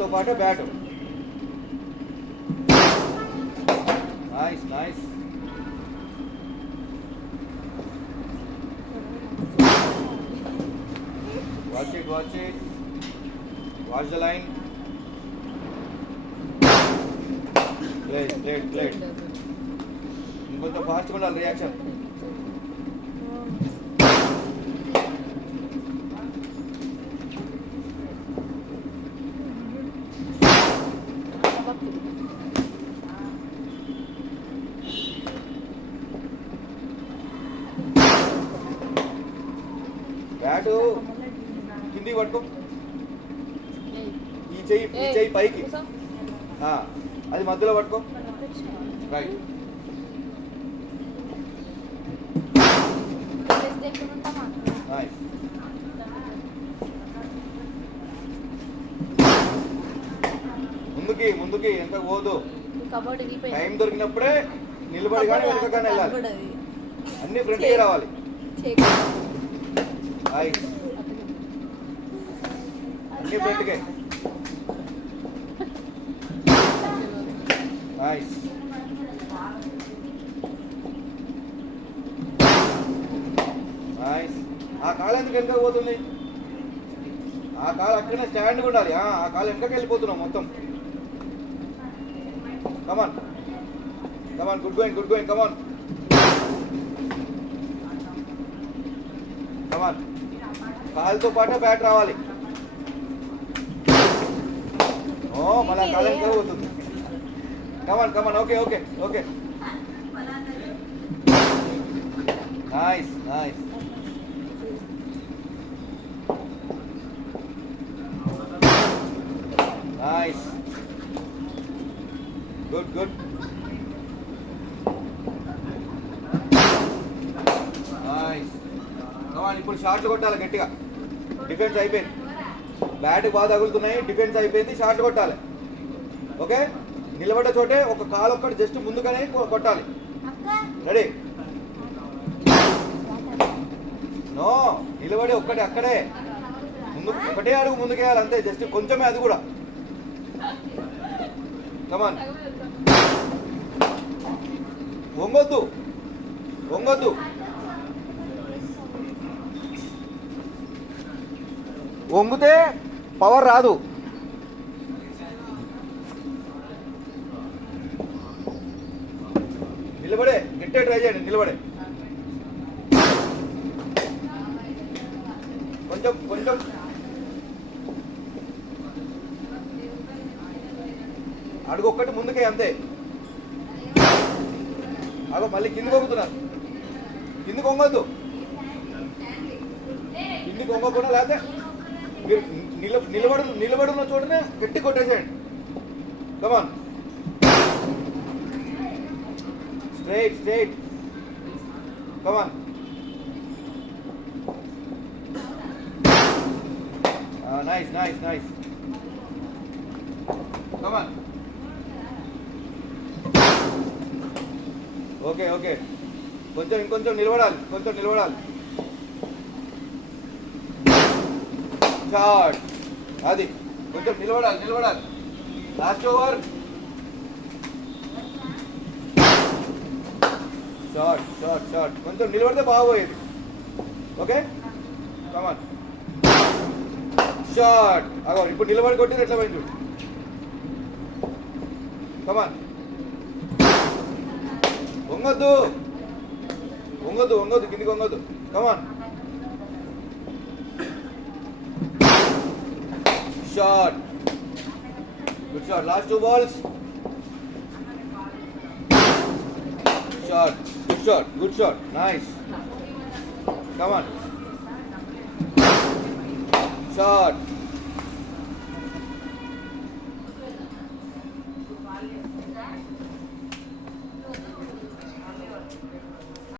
కాలుతో పాటు bat. Nice nice. Watch it, watch it, watch the line. Plate plate plate. ఇంకొంచెం ఫాస్ట్గా ఉండాలి రియాక్షన్. బ్యాటు కిందికి పట్టుకో. ఈ చెయ్యి పైకి, అది మధ్యలో పట్టుకో. రైట్. నైస్. ముందుకి ముందుకి ఎంత పోదు. టైం దొరికినప్పుడే నిలబడి కానీ వెనకగానే వెళ్ళాలి. అన్ని ఫ్రంట్కి రావాలి. నైస్. అన్ని ఫ్రంట్కే. నైస్. నైస్. ఆ కాలు ఎందుకు వెనక పోతుంది? ఆ కాలు అక్కడనే స్టాండ్గా ఉండాలి. ఆ కాలు వెనకకి వెళ్ళిపోతున్నాం మొత్తం. Come on come on, good going, good going, come on come on. కాలుతో పాటే బ్యాట్ రావాలి. ఓ మళ్ళా కాలు వెనక పోతుంది. Come on come on. Okay okay okay. Nice nice. Nice. Good good. Nice. Come on. ఇప్పుడు షాట్లు కొట్టాలి గట్టిగా. డిఫెన్స్ అయిపోయింది. బ్యాట్ బాగా తగులుతున్నాయి. డిఫెన్స్ అయిపోయింది. షాట్లు కొట్టాలి. ఓకే. నిలబడ్డ చోటే ఒక కాలు ఒక్కటి జస్ట్ ముందుగానే కొట్టాలి. రెడీ? నో, నిలబడి ఒక్కటి అక్కడే ముందు ఒకటే అడుగు ముందుకేయాలి అంతే. జస్ట్ కొంచెమే, అది కూడా. కమాన్. వంగొద్దు వంగొద్దు. వంగితే పవర్ రాదు. నిలబడే గట్టిగా ట్రై చేయండి. నిలబడే కొంచెం కొంచెం. అడుగు ఒక్కటి ముందుకే అంతే. అగో మళ్ళీ కిందికి వంగుతున్నారు. కిందికి వంగొద్దు. కిందికి వంగకుండా లేకపోతే మీరు నిలబడున్న చోటనే గట్టి కొట్టేసేయండి. Come on. Straight straight. Come on. Nice nice nice. Come on. Okay okay. కొంచెం ఇంకొంచెం నిలబడాలి. కొంచెం నిలబడాలి. షాట్. అది కొంచెం నిలబడాలి. నిలబడాలి. Last over. Shot shot shot. కొంచెం నిలబడితే బాగోయేది. ఓకే. కమాన్. షాట్. అగో ఇప్పుడు నిలబడి కొట్టింది ఎట్లా పోయింది. కమాన్. వంగొద్దు వంగొద్దు వంగొద్దు. కిందికి వంగొద్దు. Come on. Shot. Good shot. Last 2 balls. Shot. Good shot. Good shot. Nice. Come on. Shot.